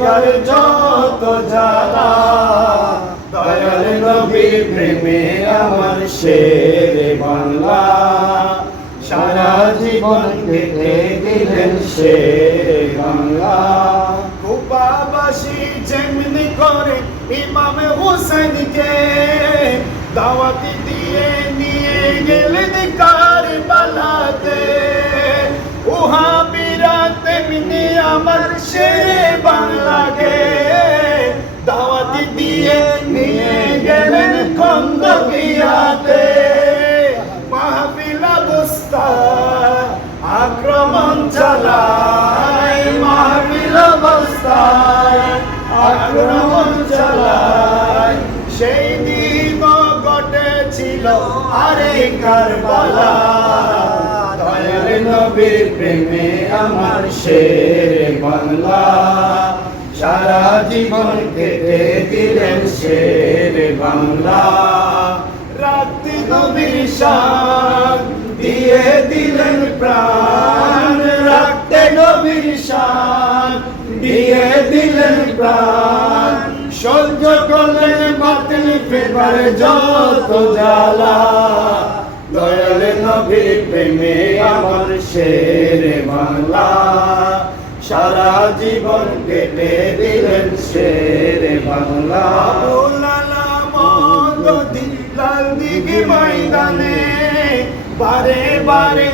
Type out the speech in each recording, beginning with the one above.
কার যত জ্বালা দয়াল নবীর প্রেমে আমার শের বাংলা। সারা জীবন কেটে দিলেন শের বাংলা। কুপাবাসী যেমনি করে ইমাম হুসেনকে দাওয়াতি দিয়ে নিয়ে গেলেন কারবালাতে আক্রমণ চালায়। সেই দিন ঘটেছিল আরে কারবালা। নবীর প্রেমে আমার শের বাংলা। সারা জীবন কেটে দিলেন শের বাংলা। রাত্রি নবীর শান দিয়ে দিলেন প্রাণ। রাখতে নবীর শান দিয়ে দিলেন প্রাণ। ফেবার যত জ্বালা, দয়াল নবীর প্রেমে আমার শেরে বাংলা। সারা জীবন কেটে দিলেন শের বাংলা। বারে বারে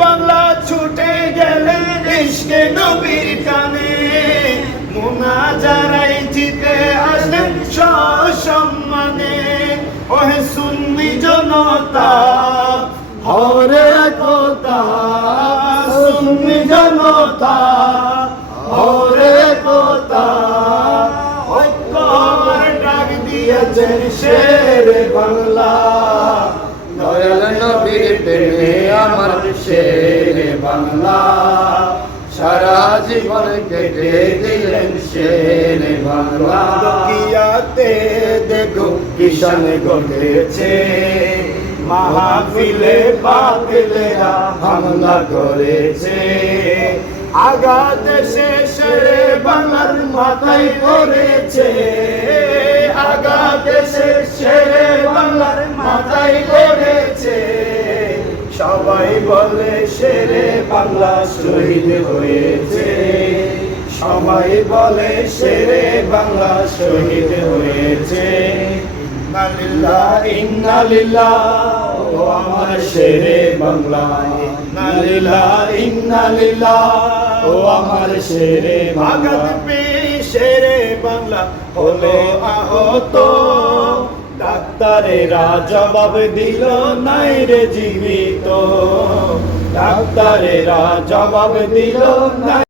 বাংলা ছুটে গেলেন নবীর ওহে সুন্নি জনতা, হরে কোতা সুন্নি জনতা, হরে কোতা ঐক্যর ডাক দিয়েছেন শের বাংলা। দয়াল নবীর প্রেমে আমার শের বাংলা। সারা জীবন কেটে দিলেন শের বাংলা। কিষান ঘটেছে। মাহফিলে বাতিলেরা হামলা করেছে। দেশে শেরে বাংলার মাথায় পড়েছে। দেশে শেরে বাংলার মাথায় পড়েছে। সবাই বলে শেরে বাংলা শহীদ হয়েছে। সবাই বলে শেরে বাংলা শহীদ হয়েছে। আমার শেরে বাংলা। ও আমার শেরে শেরে বাংলা ডাক্তারেরা জবাব দিল, নাই রে জীবিত। ডাক্তারেরা জবাব দিল, নাই